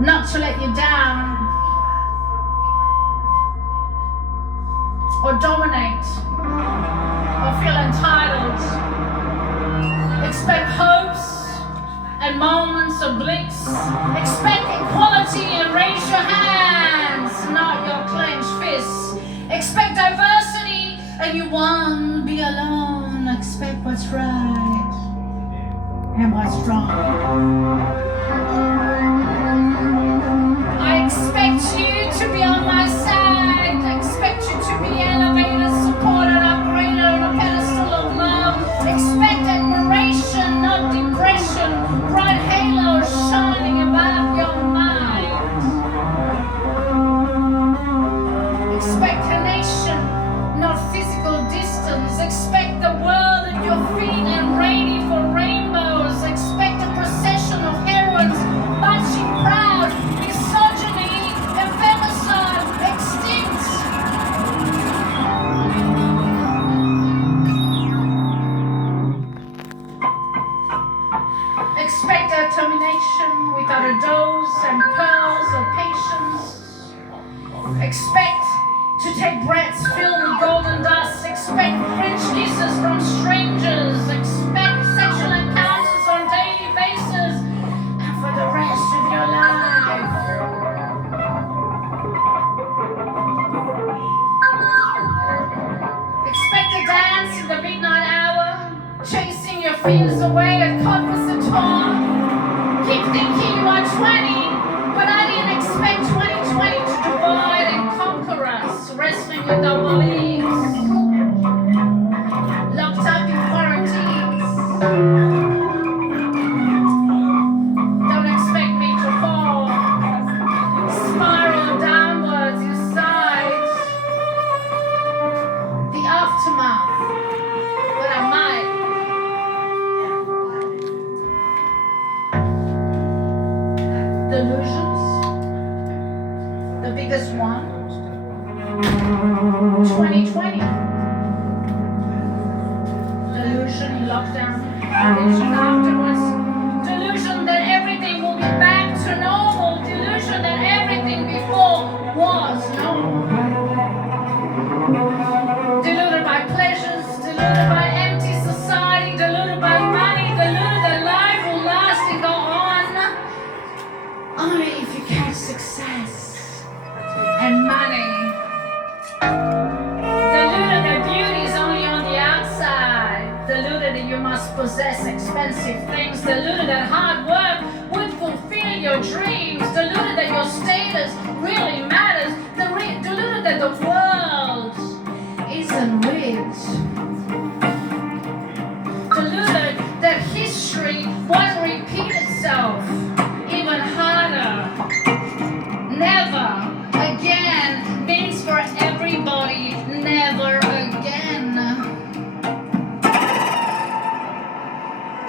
not to let you down or dominate or feel entitled. Expect hopes and moments of bliss. Expect equality and raise your hands, not your clenched fists. Expect diversity and you won't be alone. Expect what's right and what's wrong. I expect you to be on my side. I expect you to be elevated, supported, upgraded on a pedestal of love. Expect admiration, not depression. Bright halos shining above your mind. Expect a nation, not physical distance. Expect the world at your feet and ready for rainbows. Expect a procession of heroines marching proud. Misogyny and femicide extinct. Expect determination without a dose and pearls of patience. Expect to take breaths filled with golden dust. Expect French kisses from strangers. Expect sexual encounters on a daily basis and for the rest of your life. Expect a dance in the midnight hour, chasing your fears away at Thomasson. Keep thinking you are 20, but I didn't expect 2020 to divide and conquer us, wrestling with our beliefs, locked up in quarantines. Don't expect me to fall, spiral downwards inside the aftermath, but I might. Delusions, the biggest one, 2020. Delusion in lockdown, delusion afterwards, delusion that everything will be back to normal, delusion that everything before was normal. Deluded by pleasures, deluded by empty society, deluded by money, deluded that life will last and go on only if you catch success and money. Deluded that beauty is only on the outside. Deluded that you must possess expensive things. Deluded that hard work would fulfill your dreams. Deluded that your status really matters. Deluded that the world isn't rigged. Deluded that history won't repeat itself. Even harder. Never again means for everybody, never again.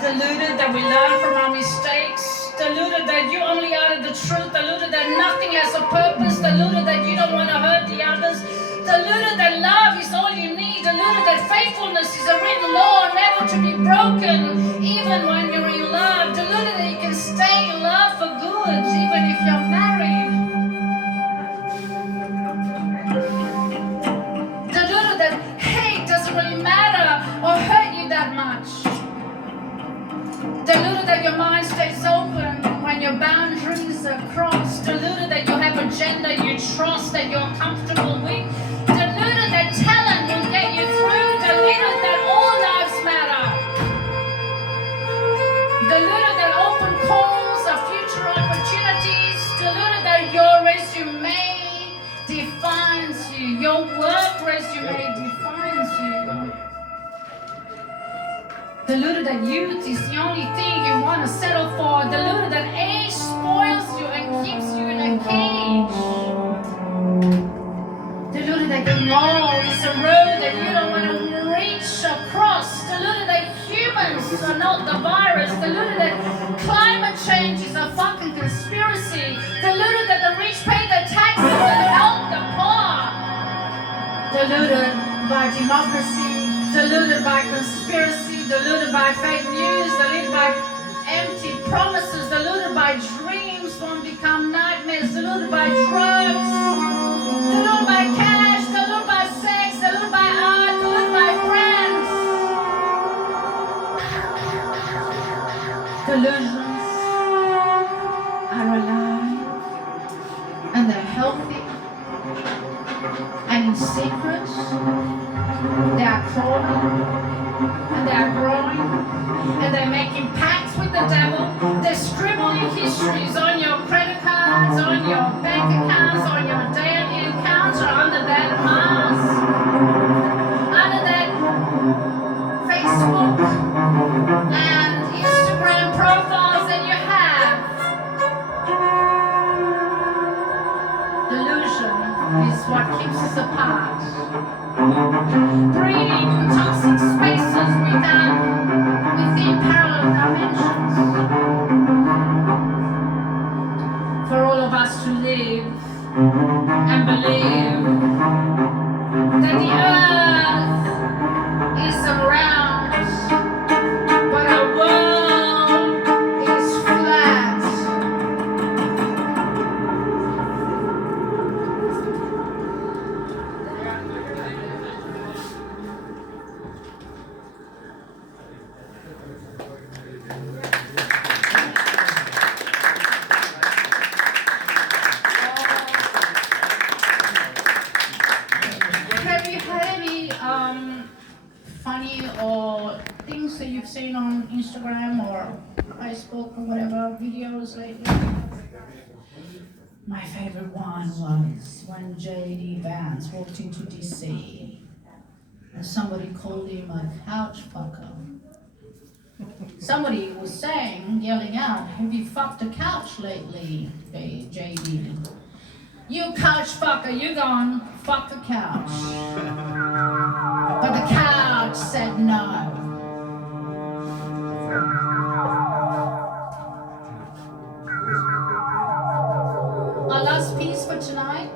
Deluded that we learn from our mistakes. Deluded that you only utter the truth. Deluded that nothing has a purpose. Deluded that you don't want to hurt the others. Deluded that love is all you need. Deluded that faithfulness is a written law, never to be broken, even when you're in love. Deluded that you can stay in love for good, even if you're married. Deluded that hate doesn't really matter or hurt you that much. Deluded that your mind stays open when your boundaries are crossed. Deluded that you have a gender you trust, that you're comfortable with. Deluded that talent will get you through. Deluded that all lives matter. Deluded that open calls are future opportunities. Deluded that your resume defines you. Your work resume defines you. Deluded that youth is the only thing you want to settle for. Deluded that age spoils you and keeps you in a cage. Deluded that your law is a road that you don't want to reach across. Deluded that humans are not the virus. Deluded that climate change is a fucking conspiracy. Deluded that the rich pay their taxes and help the poor. Deluded by democracy. Deluded by conspiracy. Deluded by fake news. Deluded by empty promises, deluded by dreams, won't become nightmares, deluded by drugs, deluded by cash, deluded by sex, deluded by art, deluded by friends. Delusions are alive, and they're healthy, and in secret, they are crawling, and they are growing, and they're making pacts with the devil. They're scribbling histories on your credit cards, on your bank accounts, on your daily accounts, or under that mask, under that Facebook and Instagram profiles that you have. Delusion is what keeps us apart. Breeding in toxic spaces within parallel dimensions. For all of us to live and believe that the earth is round, but our world is flat. Have you had any funny or things that you've seen on Instagram or Facebook or whatever, videos lately? My favorite one was when J.D. Vance walked into DC and somebody called him a couch fucker. Somebody was saying, yelling out, "Have you fucked a couch lately, J.D.? You couch fucker, you gone fuck the couch." But the couch said no. Our last piece for tonight.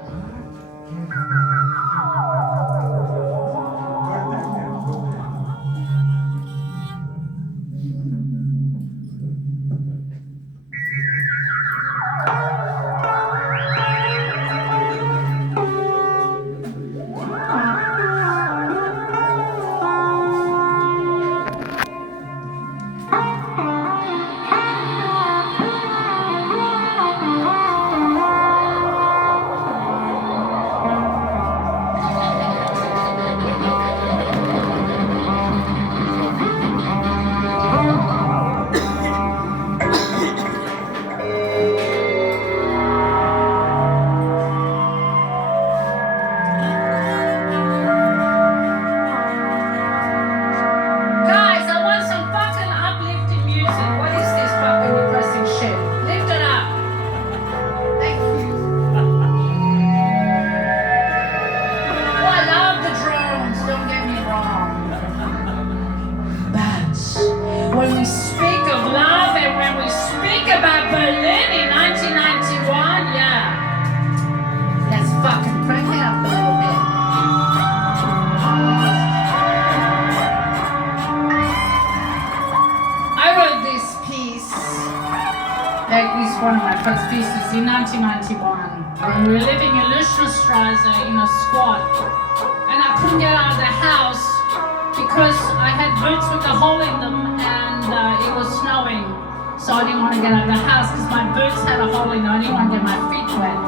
One of my first pieces in 1991 when we were living in Limbs-Livegig in a squat, and I couldn't get out of the house because I had boots with a hole in them and it was snowing, so I didn't want to get out of the house because my boots had a hole in them. I didn't want to get my feet wet.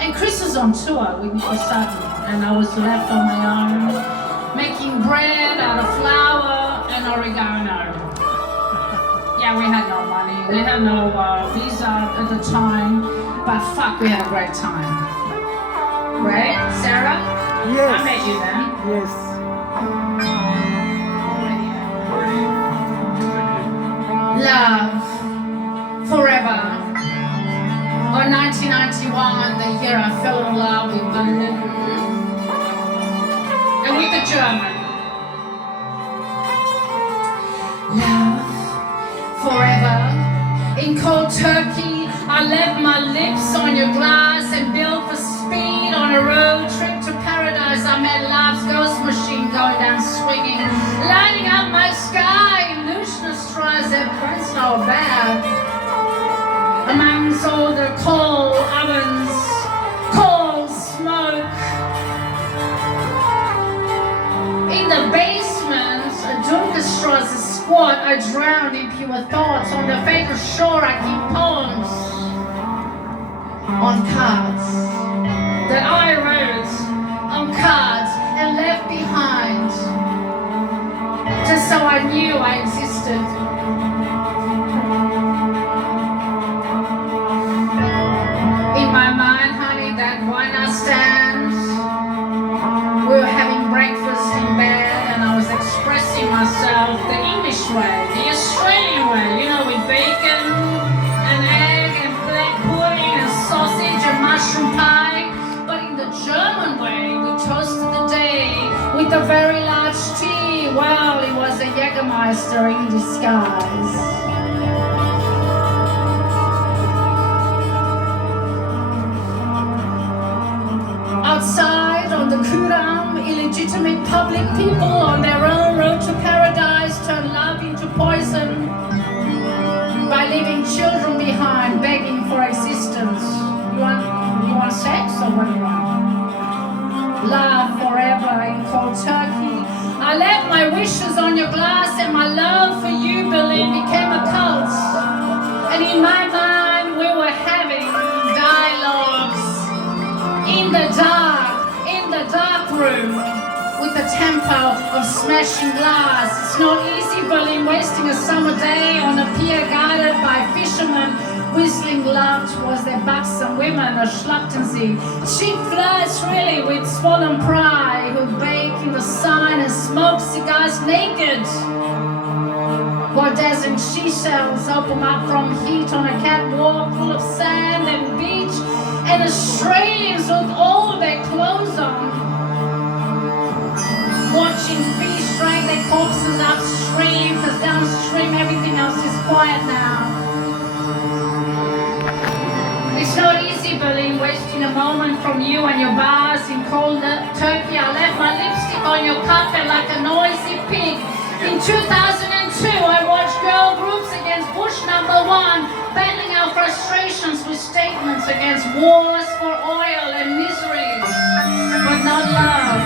And Chris was on tour with me for sudden, and I was left on my own making bread out of flour and oregano. Yeah, we had no money, we had no visa at the time, but fuck, we had a great time. Right, Sarah? Yes. I met you then. Yes. Love, forever. On 1991, the year I fell in love with Berlin and with the German. Love. Forever. In cold Turkey, I left my lips on your glass and built for speed on a road trip to paradise. I met love's ghost machine going down swinging, lighting up my sky, illusionist Dunkelstraße, Prenzlauer Berg, amongst all the coal ovens, coal smoke. In the basement, a Dunkelstraße squat, I drowned in pure thoughts. On the fatal shore, I keep poems on cards that I wrote on cards and left behind, just so I knew I existed. In my mind, honey, that one night stand, we were having breakfast in bed and I was expressing myself the English way, the Australian way, you know, with bacon and egg and black pudding and sausage and mushroom pie. But in the German way, we toasted the day with a very large tea. Well, it was a Jägermeister in disguise. Outside on the Kuram, illegitimate public people on their own road to paradise turn love into poison by leaving children behind, begging for existence. You want sex or what do you want? Love forever in cold turkey. I left my wishes on your glass and my love for you, Berlin, became a cult. And in my mind, we were having dialogues in the dark room, with the tempo of smashing glass. It's not easy, Berlin, wasting a summer day on a pier guarded by fishermen, whistling love towards their buxom women, a schlucktansy. Cheap flirts, really, with swollen pride, who bake in the sun and smoke cigars naked, while dazzling she-shells open up from heat on a catwalk full of sand and beach, and Australians with all their clothes on, watching fish drag their corpses upstream, because downstream everything else is quiet now. It's not easy, Berlin, wasting a moment from you and your bars in cold Turkey. I left my lipstick on your carpet like a noisy pig. In 2002, I watched girl groups against Bush #1, battling our frustrations with statements against wars for oil and misery, but not love.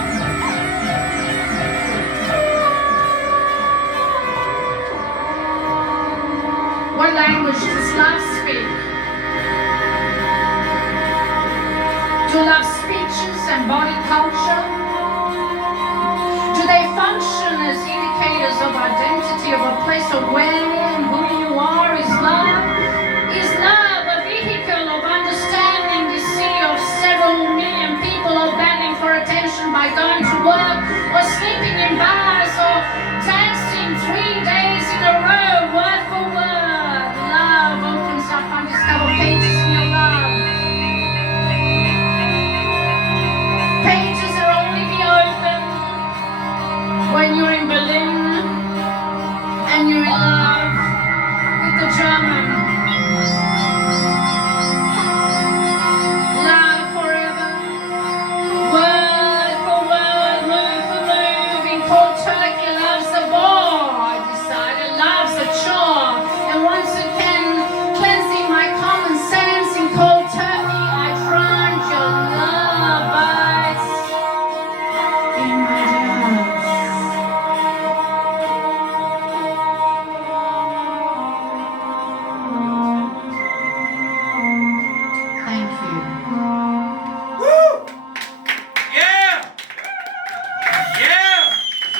What language does love speak? Do love speeches and body culture? Do they function as indicators of identity, of a place of where and who you are? Is love a vehicle of understanding the sea of several million people all battling for attention by going to work or sleeping in bars or dancing 3 days in a row, word for word? Love opens up undiscovered pages in your love. Pages that only be open when you're in Berlin and you're in love with the German. Love forever, word for word, move for move. In cold Turkey, love's a bore. I decided love's a chore. And once again, cleansing my common sense in cold Turkey, I drowned your love bites in my hands. Thank you. Yeah! Yeah!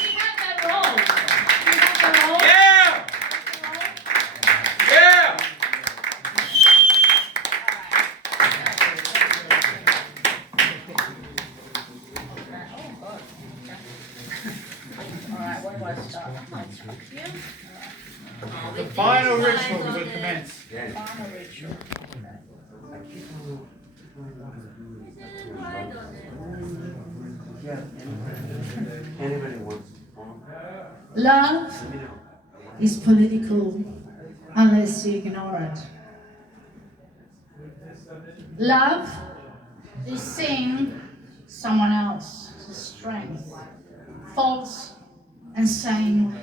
We had that role. We had that role. Yeah! Yeah! All right, where do I start? Here. The final ritual will commence. Final ritual. Anybody wants Love is political unless you ignore it. Love is seeing someone else's strength, faults, and saying,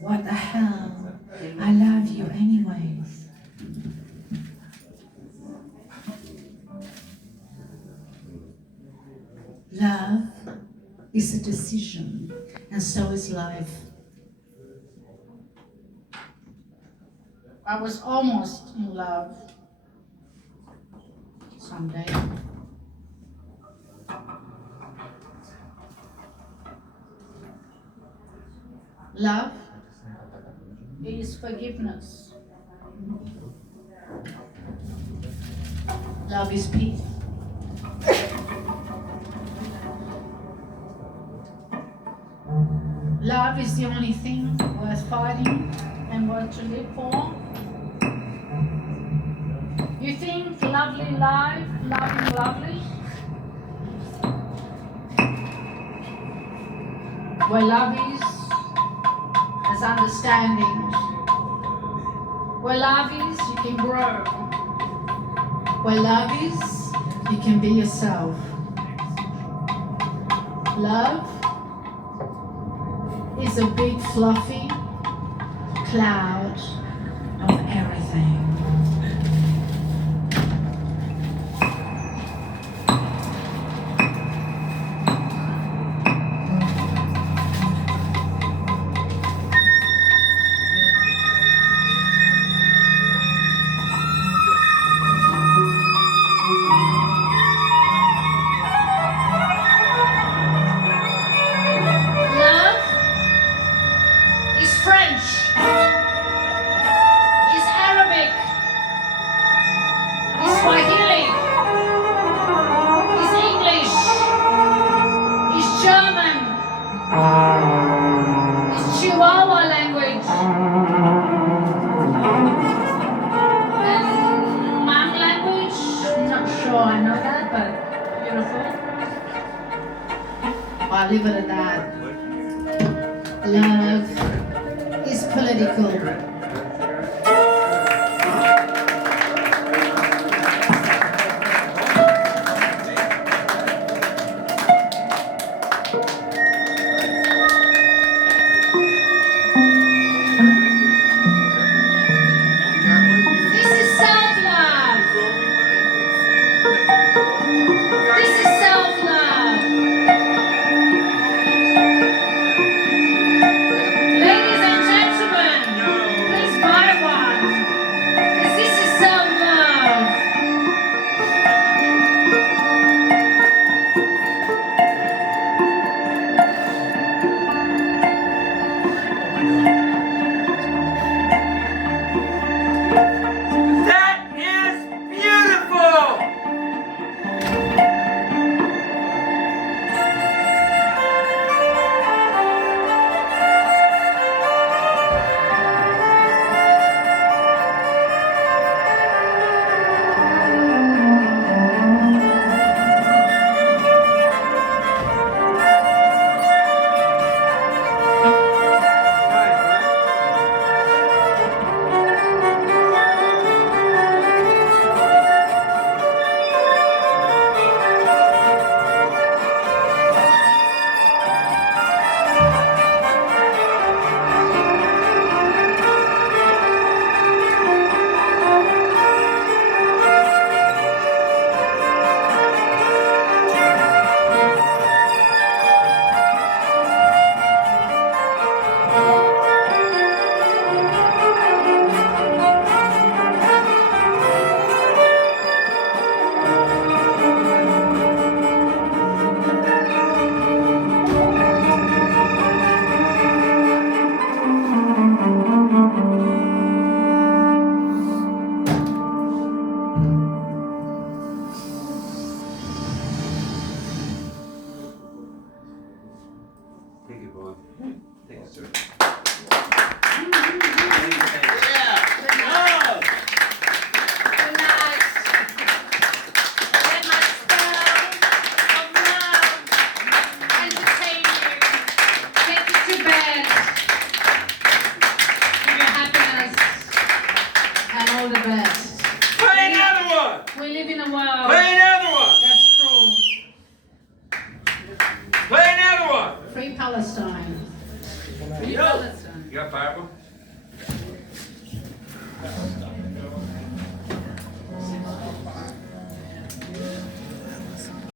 What the hell? I love you anyways. Love is a decision, and so is life. I was almost in love someday. Love is forgiveness. Love is peace. Love is the only thing worth fighting and worth to live for. You think lovely life, loving lovely? Where love is understanding. Where love is, you can grow. Where love is, you can be yourself. Love is a big fluffy cloud of everything. I'll leave it at that. Love is political. You got fireable? That's done.